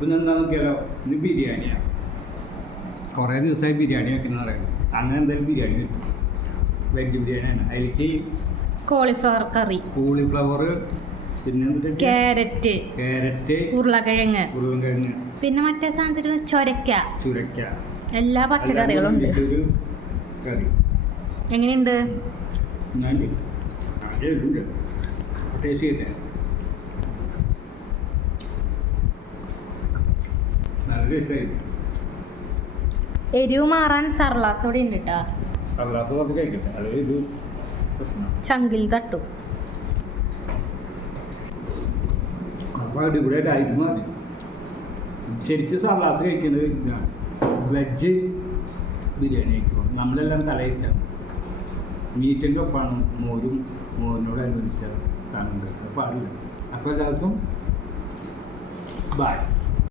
പിന്നെ എന്താ നോക്കിയാലോ, ഇത് ബിരിയാണിയാണ്. കുറേ ദിവസമായി ബിരിയാണി വെക്കുന്ന പറയുന്നത്. അങ്ങനെ എന്തായാലും ബിരിയാണി വെച്ചു. വെജ് ബിരിയാണിയാണ്. അതിലേക്ക് കോളിഫ്ലവർ കറി, കോളിഫ്ലവർ, പിന്നെ ക്യാരറ്റ്, ഉരുളക്കിഴങ്ങ്, പിന്നെ മറ്റേ സാധനത്തിൽ ചുരക്ക, എല്ലാ പച്ചക്കറികളും ഉണ്ട്. കറി എങ്ങനെയുണ്ട്? ടേസ്റ്റ് ചെയ്തേ, നല്ല ടേസ്റ്റായി. എരിവ് മാറാൻ സർലാസ് കൂടി ഉണ്ട് കേട്ടോ. സർലാസ് കുറച്ച് കഴിക്കട്ടെ, അത് ഇത് ചങ്കിൽ തട്ടും. അപ്പോൾ അടിപൊളിയായിട്ടായിരുന്നു. മതി ശരിക്കും സർലാസ് കഴിക്കുന്നത് ഇതാണ്, വെജ് ബിരിയാണി കഴിക്കുമ്പോൾ നമ്മളെല്ലാം തലയിട്ടാണ്. മീറ്റിൻ്റെ ഒപ്പമാണ് മോരിനോടനുബന്ധിച്ച സാധനം പാടില്ല. അപ്പോൾ എല്ലാവർക്കും ബൈ.